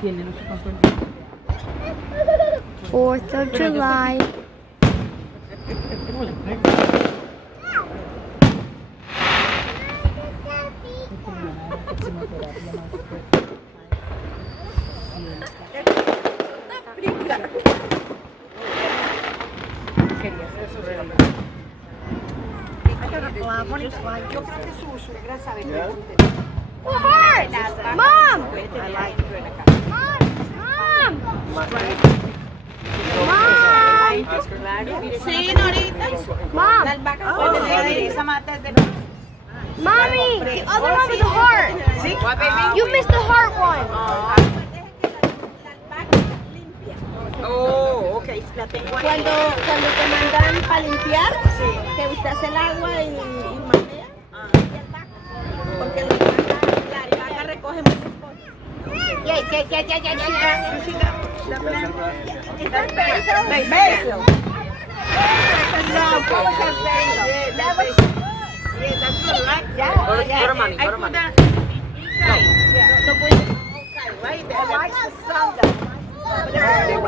Tiene los componentes. 4th of July. Yo creo que su suegra sabe que Heart! Mom! Sí, Norita. Mom! La albahaca puede ser esa mata de Mommy! The other one was a heart. ¿Sí? You missed the heart one. Oh, ok. La tengo ahí. Cuando te mandan para limpiar, que usas el agua y marea. Porque la albahaca recoge muchas cosas. Yeah.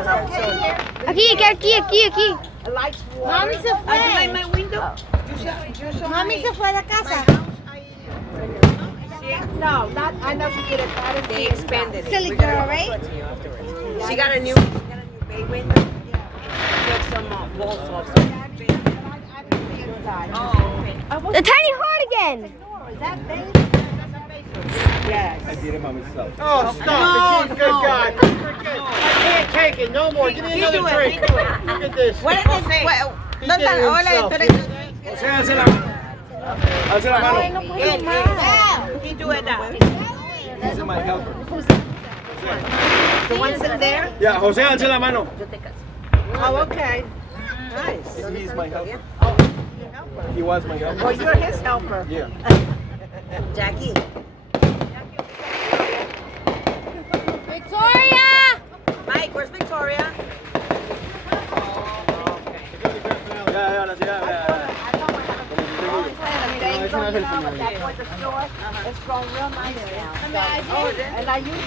Basil. Aquí. Mami se fue. Mami se fue a la casa. No, not. I know she did it. They expanded it. Silly girl, right? She got a new bay window. Took some walls off. The tiny heart again. Yes. I did it by myself. Oh, stop it. Good God. I can't take it no more. Give me another drink. Look at this. What is it? ¿Dónde está? Hola, José, alce la mano. Alce la mano. He do it now. This is my helper. The ones in there? Yeah, José, alce la mano. Oh, okay. Nice. He's my helper. He was my helper. Oh, you're his helper. Yeah. Jackie. Victoria! Mike, where's Victoria? Ya, ahora sí, ya. It's grown real nice now. And I use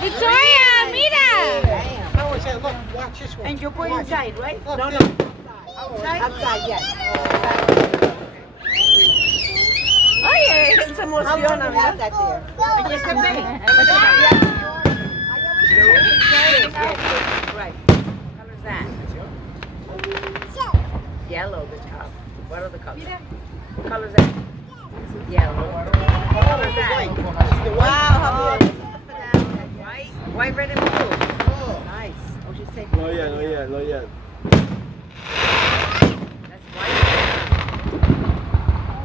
Victoria, mira! I always say, look, watch this one. And you put inside, right? Look, No, this. outside? Outside, yes. Ay, él se emociona, ¿verdad? Aquí está bien. Right. What color is that? Yellow, the top. What are the colors? What color is that? Yellow. What color is that? Wow, how beautiful. White, red, and blue. Nice. Oh, she's taking No yet. That's white.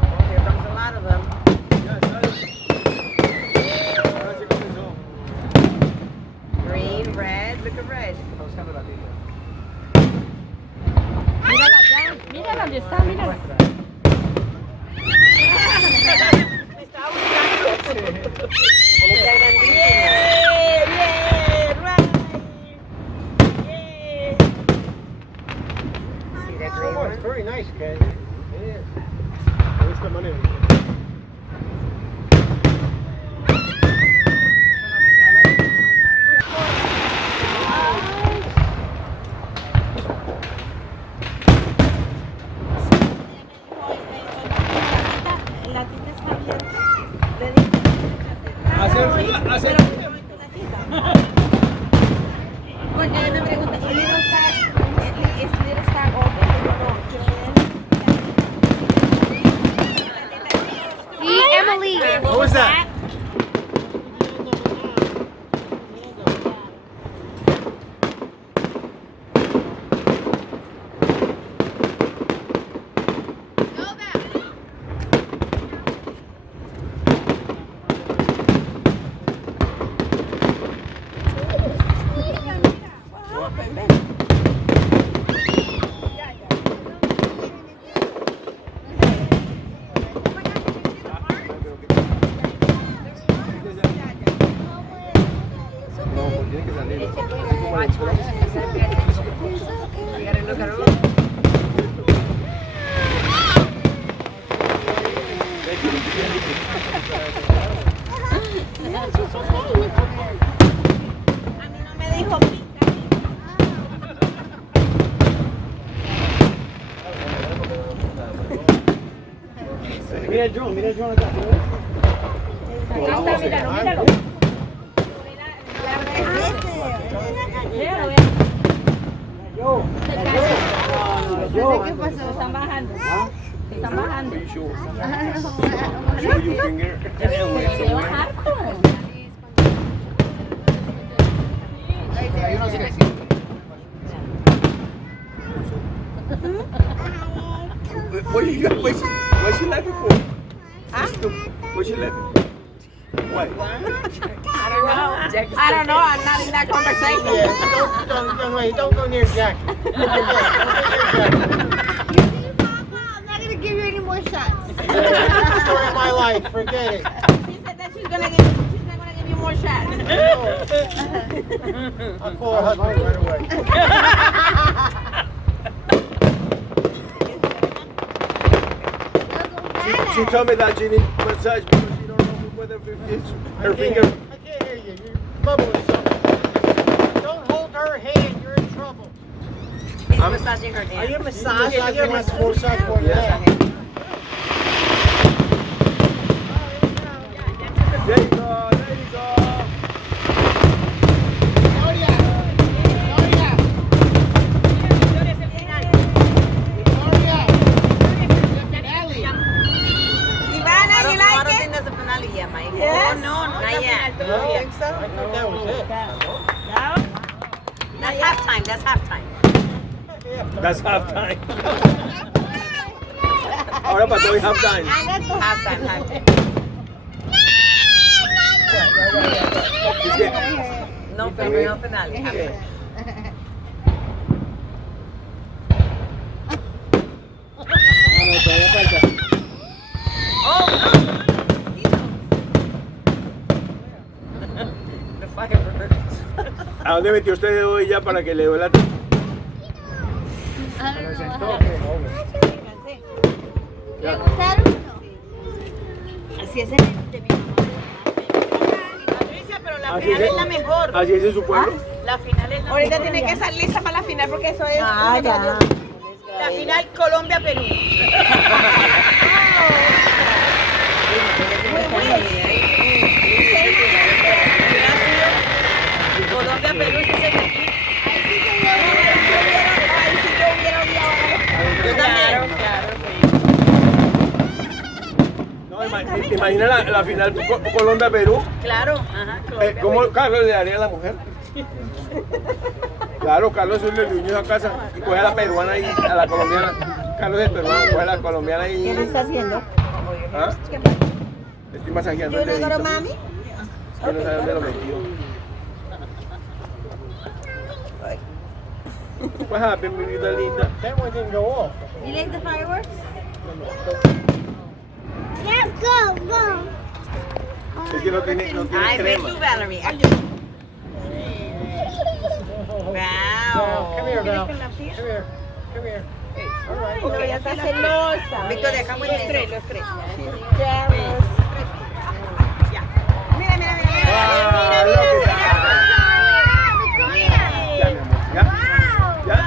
Oh, here comes a lot of them. Green, red, look at red. Mírala, ¿dónde está? Mírala. Me estaba buscando. Está grandísimo. Right. See that green Oh, one? it's very nice, Ken. It is. Where's the money? La tienda está abierta. Hacer. Porque ella me pregunta, ¿el libro está open? Emily. What was that? A mí no me dijo pica. Mira el drone acá. Ahí está, míralo, míralo. Míralo, ve. ¿Qué pasó? Se están bajando. Se están bajando. Show your finger. Debe bajar, como. Why she laughing for? Why she laughing? Why? I don't know. I'm not in that conversation. Yeah, don't go near Jackie. Don't go near Jackie. I'm not gonna give you any more shots. That's the story of my life. Forget it. She said that she's not gonna give you more shots. I'll call her husband right away. She told me that she needs massage because she don't know whether it's her finger. I can't hear you. You're bubbling something. Don't hold her hand. You're in trouble. He's massaging her hand. Are you massaging Massage your your massage? massage for you. There you go, there you go. Ivana, you like it? I don't think that's a finale yet, Mike. Yes. Oh, no, not yet. No, I thought that was it. That's halftime. That's halftime. That's half time. Ahora para todo es half time. Halftime. Halftime. Es que No finale. Halftime. no, todavía falta. Oh, no. The fireworks. ¿A dónde metió usted hoy ya para que le duela? ¿Le gustaron? Así es el de mi mamá. Patricia, pero la Así final es. es la mejor. Así es en su pueblo. La final es la Ahorita mejor. tiene que estar lista para la final porque eso es. La final Colombia-Perú. Colombia-Perú es ese partido. Ahí sí yo hubiera odiado. Yo también. No, imagina la final Colombia-Perú. Claro. Ajá, ¿Cómo Carlos le daría a la mujer? Claro, Carlos es el niño a casa y coge a la peruana y a la colombiana. Carlos es peruano, coge a la colombiana y... ¿Qué le está haciendo? ¿Ah? Estoy masajeando el dedito. Mami? Es que no sabe dónde lo metió. What happened, mi vida linda? That one didn't go off. You like the fireworks? Yes, go. Es que no tiene Ay, ven crema. tú, Valerie. Val, Wow. come here, Val. Come here. Come here. All right. No, ella está celosa. Victoria, acá muy Los bien. tres. Jealous. Mira, mira, mira. Ah, look at that. Ya, mi amor. ¿Ya? ¿Ya?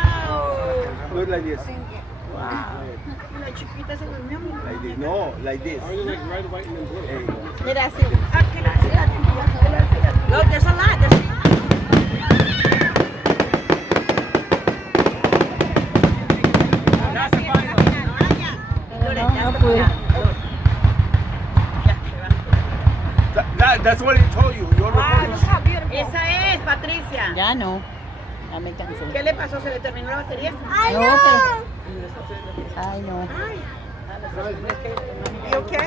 Do it like this. La chiquita se durmió, mi amor. Like this. No, like this. There you go. Mira, sí. Look, there's a lot. There's a lot. That's what he told you. Your recording. Esa es, Patricia. Ya no. Ya me cansé. ¿Qué le pasó? ¿Se le terminó la batería? I No, know. Ay, no. You okay?